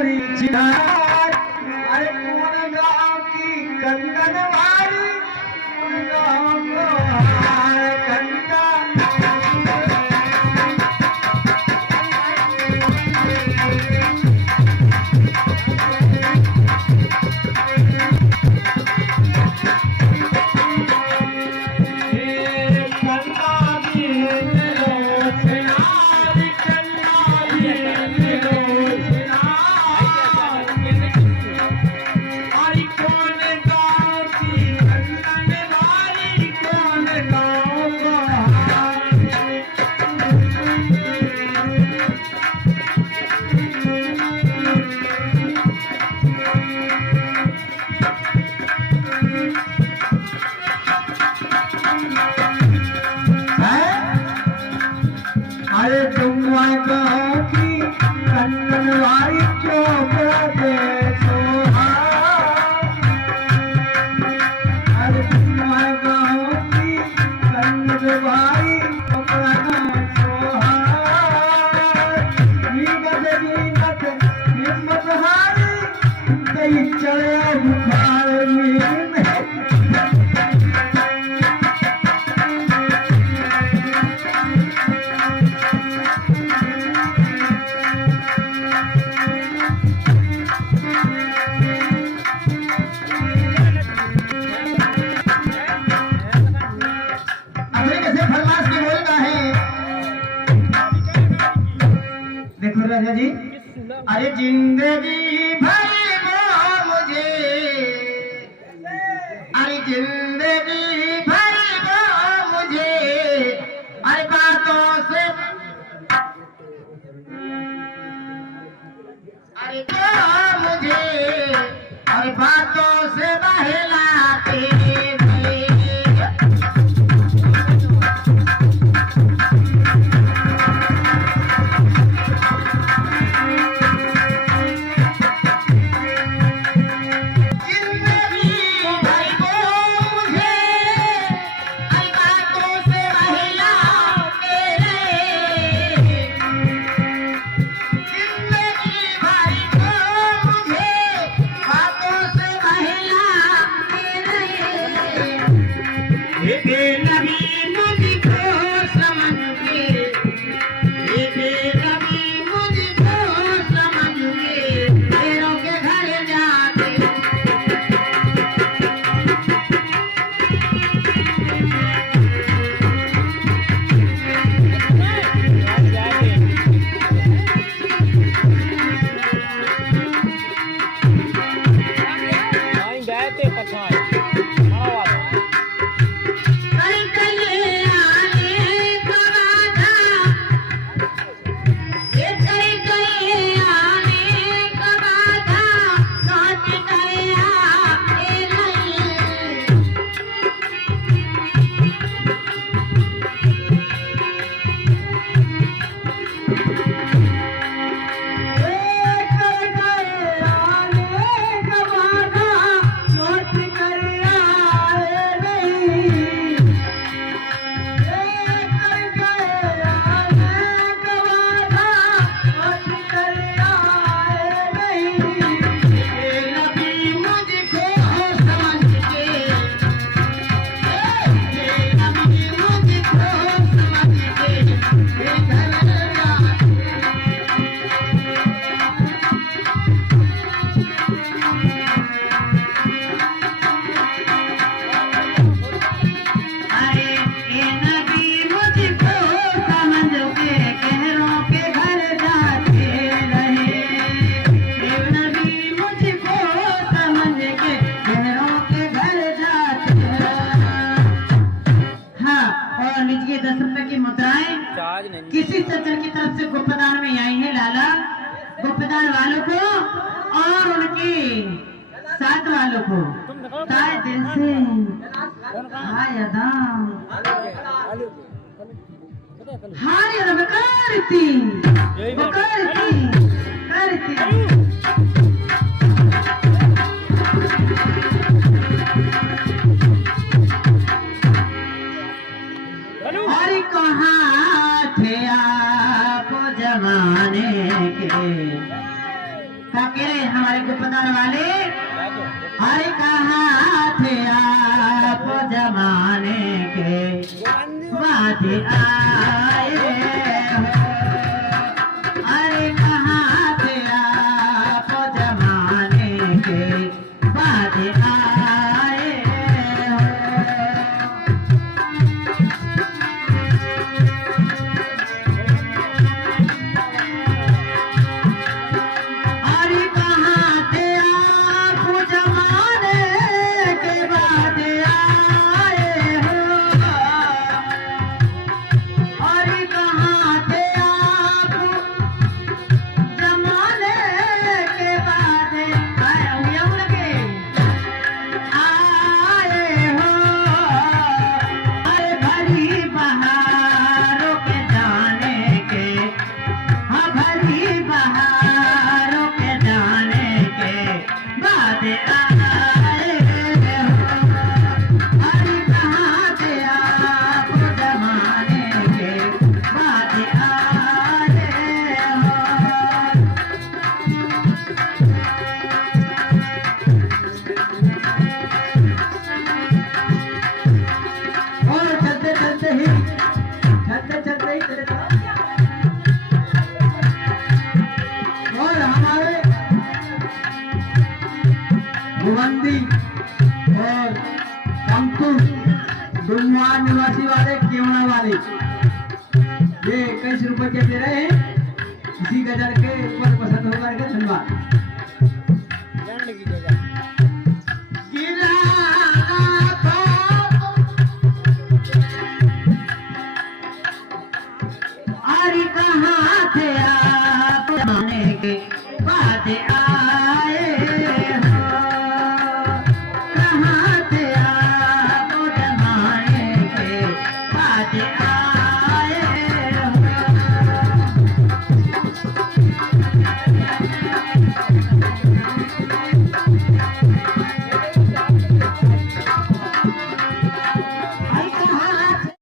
अरे कौन गाँव की कंगनवाली गाँव अरे तुम गाँव की कंगनवाली चौक पे अरे तुम गाँव की कंगनवाली हिम्मत हारी कई चढ़े बुखार देखो राजा जी, अरे जिंदगी भर वो मुझे, अरे जिंदगी भर वो मुझे, अरे बातों से, अरे तो मुझे, अरे बातों से बहलाते किसी सज्जन की तरफ से गुप्तदान में आई है लाला। गुप्तदान वालों को और उनके साथ वालों को ताए दिल से हाय अदा हाय अदा करती अरे कहाँ थे आप जमाने के क्या कह रहे हमारे गुप्तदान वाले? अरे कहाँ थे आप जमाने के बाद आए हो? अरे कहाँ थे आप जमाने के बाद आए हो? अरे कहाँ थे आप जमाने के बाद आए हो? अरे कहाँ थे आप जमाने के बाद आए हो? अरे भरी बहारों के जाने के, हाँ भरी बहारों के जाने के बाद आए हो? अरे कहाँ थे आप जमाने के बाद आए हो? और चलते चलते ही चले जाओ। और हमारे भुवंदी और कंकुर डुमवार निवासी वाले केवड़ा वाले ये 21 रुपए के दे रहे हैं। इसी गजल के ऊपर पसंद होकर के धन्यवाद।